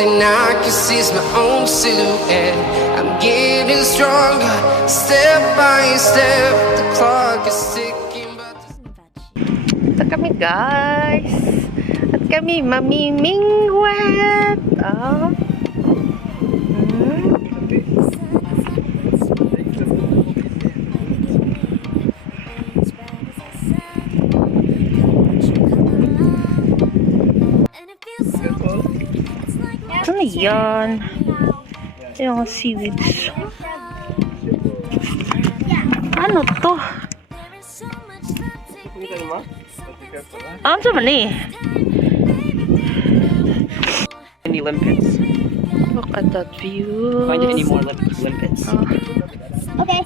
thing I can see is my own silhouette. I'm getting stronger, step by step. The clock is ticking, but ito kami guys. At kami mamimingwet. Ano yan? Yung seaweeds. Ano to? Ano ba ni? Any limpets? Look at that view. Find any more limpets? Okay.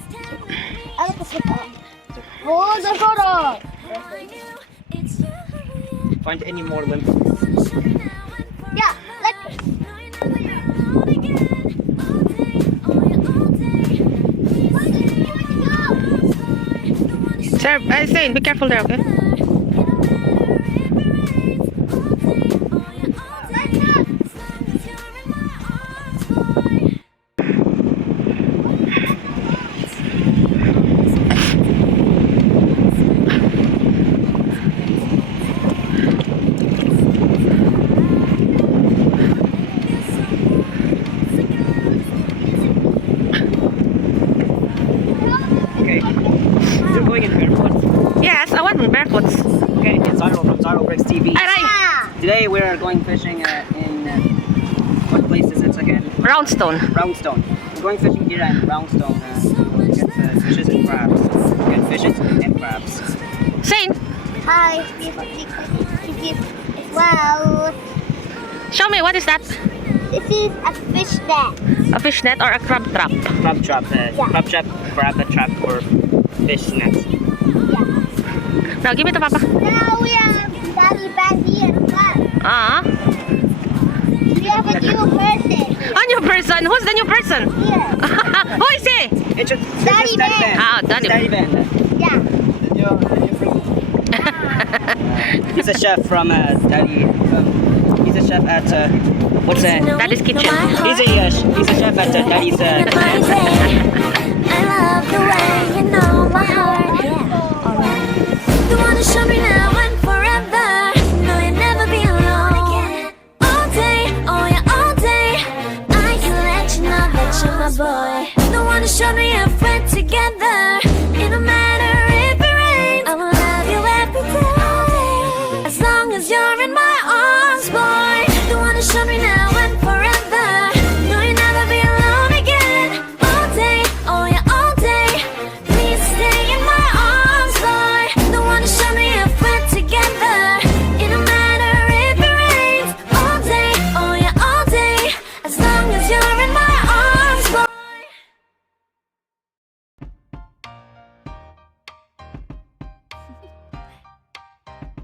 I look at it. Hold the photo. Find any more limpets? Yeah. Sir, Zynn, be careful there, okay? Yes, I want barefoot. Okay, it's Zyro from Zyro Bricks TV. Aray! Today we're going fishing in what place is it again? Roundstone. Roundstone. We're going fishing here at Roundstone to get fishes and crabs. Get fishes and crabs. Zynn, Hi. Wow. show me, what is that? This is a fish net. A fish net or a crab trap? Crab trap. Crab trap, crab trap, or fish net. Now, give it to Papa. Now we have Daddy back here. We have a new person. A new person? Who's the new person? Here. Who is he? It's just Daddy Ben. Ah, Daddy. Daddy Ben. Yeah. He's a chef from Daddy. He's a chef at what's that? Daddy's kitchen. He's a chef at Daddy's. I love the way you know my heart. Yeah, alright. You wanna show me now and forever. No, you'll never be alone again. All day, oh yeah, all day. I can let you know that you're my boy. Don't wanna show me if we're together. It don't matter if it rains. I will love you every day. As long as you're in my arms, boy. Don't wanna show me now and forever. No, you'll never be alone again. All day, oh yeah, all day. Please stay in my arms, boy. Don't wanna show me if we're together. It don't matter if it rains. All day, oh yeah, all day. As long as you're in my arms, boy.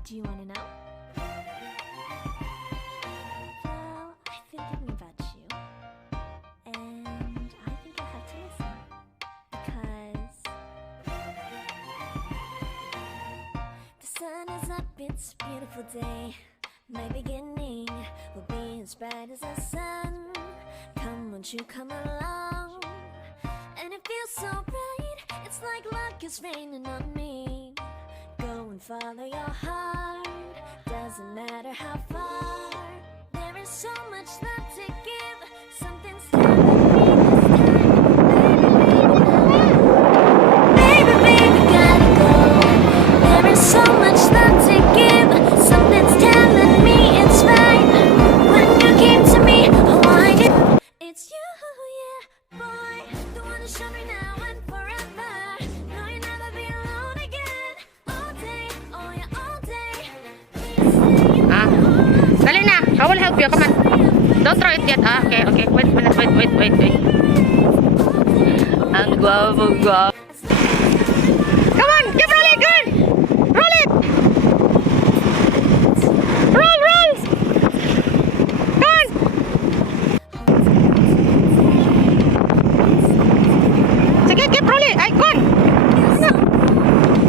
Do you wanna know? Well, I've been thinking about you, and I think I have to listen, because the sun is up, it's a beautiful day. My beginning will be as bright as the sun. Come, won't you come along? And it feels so bright, it's like luck is raining on me. Go and follow your heart, doesn't matter how far. There is so much love to give, something's telling me this time. Baby, baby, gotta go. There is so much love to give, something's telling me it's right. When you came to me, oh, I knew it's you, yeah, boy. Don't wanna show me now and forever. No, you'll never be alone again. All day, oh yeah, all day. Please stay in my arms. Dali na. I will help you. Come on. Don't throw it yet. Okay, okay. Wait. Ang guwapo. Come on, keep rolling, girl. Roll it. Roll. Come on. Sige, keep rolling. Ay, go on.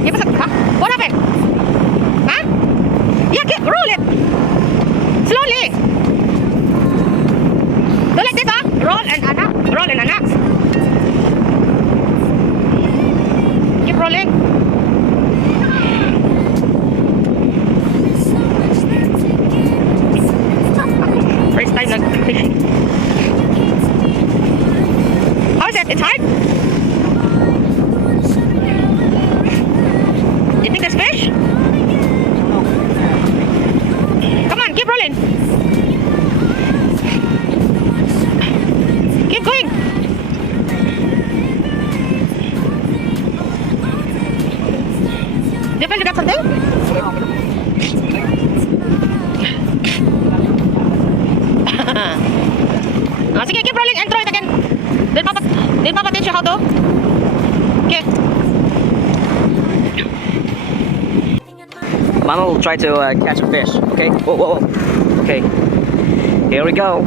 Give us a... Huh? What happened? Huh? Yeah, roll it. Slowly. fishing. First time nag-fishing. How is it? It's hard? You think there's fish? Come on, keep rolling. Keep going. Do you feel you got something? Sige, keep rolling and throw it again. Did Papa teach you how to? Okay. Mama will try to catch a fish. Okay. Whoa, whoa, whoa. Okay. Here we go.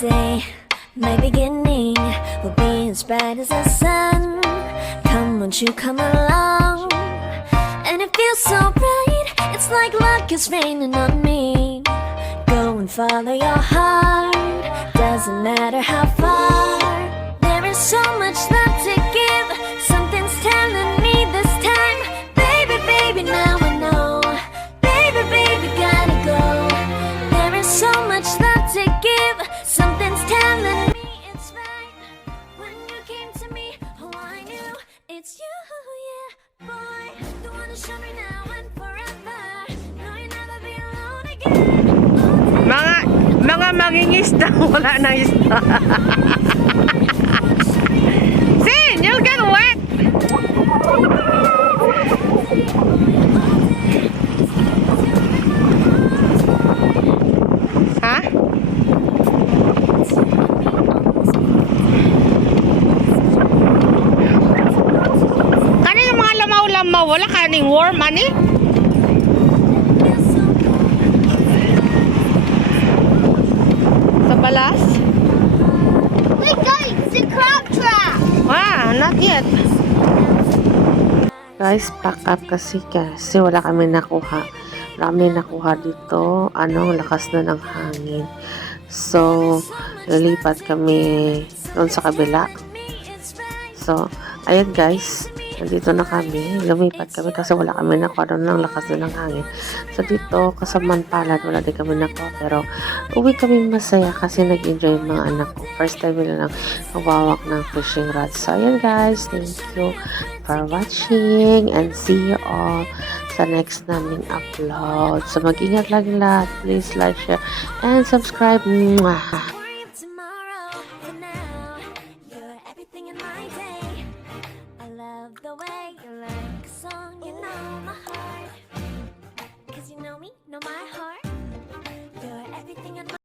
Day, my beginning will be as bright as the sun. Come, won't you come along? And it feels so bright, it's like luck is raining on me. Go and follow your heart, doesn't matter how far. There is so much love to give, something's telling me this time. Baby, baby, now I know. Baby, baby, gotta go. There is so much love to give, something's telling me it's right. When you came to me, oh I knew it's you, yeah, boy. The one to show me now and forever. No, you'll never be alone again. Mga mangingisda, wala nang isda. Zynn, you'll get wet. Ha? Kanina mga lamaw-lamaw, wala kaning warm, ani? Sa balas? Wait, guys, it's a crab trap. Ah, not yet. Guys, pack up kasi wala kami nakuha. Wala kami nakuha dito. Lakas na ng hangin. So, lilipat kami doon sa kabila. So, ayun guys. Nandito na kami. Lumipat kami kasi wala kami nakuha doon ng lakas na ng hangin. So, dito, kasamaan palad, wala din kami nakuha. Pero, uwi kami masaya kasi nag-enjoy yung mga anak ko. First time nila lang nawawak ng fishing rod. So, ayun guys. Thank you for watching and see you all sa next naming upload. So, mag-ingat lang lahat. Please like, share, and subscribe. Mwah!